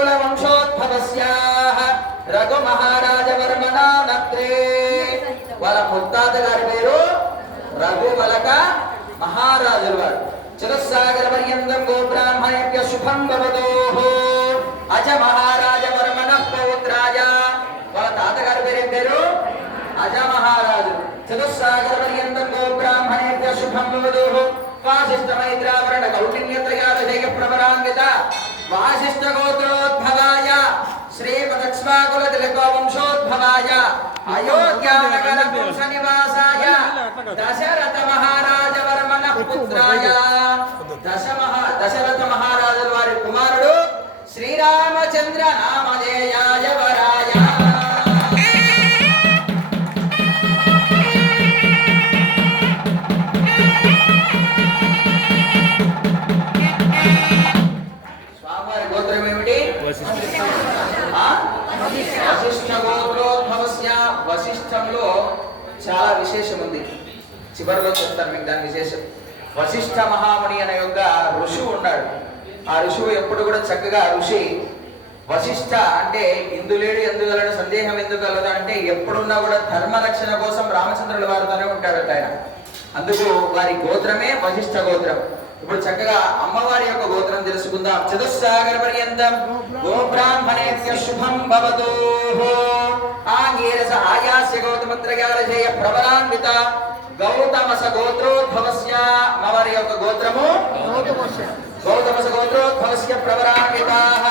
కుల వంశోద్భవస్యాః రఘు మహారాజవర్మణ నత్రే. వాళ్ళ ముత్తాత గారి పేరు రఘువలక మహారాజుల వారు. చతుస్సాగర పర్యంతం గోబ్రాహ్మణేభ్య శుభం భవతోః. అజ మహారాజవర్మణ పౌత్రాయ. వాళ్ళ తాతగారి పేరు అజ మహారాజు. చతుస్సాగర పర్యంతం గోబ్రాహ్మణేభ్య శుభం భవతోః. వాసిష్ఠ మైత్రావరణ కౌటిల్యత్రయాదశేయ ప్రవరాన్విత వాసిష్ఠ గోత్రోద్భవాయ శ్రీమదక్ష్మాకుల తిలక వంశోద్భవాయ అయోధ్యానగర వంశ నివాసాయ దశరథ మహారాజ వర్మణ పుత్రాయ. దశరథ మహారాజుల వారి కుమారుడు శ్రీరామచంద్ర నామధేయాయ వరాయ. స్వామివారి గోత్రం ఏమిటి? వశిష్ఠ గోత్రోద్భవస్య. వశిష్ఠంలో చాలా విశేషం ఉంది, చివరిలో చెప్తాను మీకు దాని విశేషం. వశిష్ఠ మహాముని అనే యొక్క ఋషువు ఉన్నాడు. ఆ ఋషువు ఎప్పుడు కూడా చక్కగా ఋషి వశిష్ఠ అంటే ఇందులేడు ఎందుగలడు సందేహం ఎందుకు కలదు అంటే ఎప్పుడున్నా కూడా ధర్మ రక్షణ కోసం రామచంద్రుల వారితోనే ఉంటాడట ఆయన. అందుకు వారి గోత్రమే వశిష్ఠ గోత్రం. ఇప్పుడు చక్కగా అమ్మవారి యొక్క గోత్రం తెలుసుకుందాం. చతుస్సాగర పర్యంతం గోబ్రాహ్మణేభ్య శుభం భవతోః. ఆంగీరస ఆయాస్య గౌతమత్రయారజేయ ప్రవరాన్విత గౌతమస గోత్రోద్భవస్య. అమ్మవారి యొక్క గోత్రము గౌతమస గోత్రోద్భవస్య ప్రవరాన్వితాః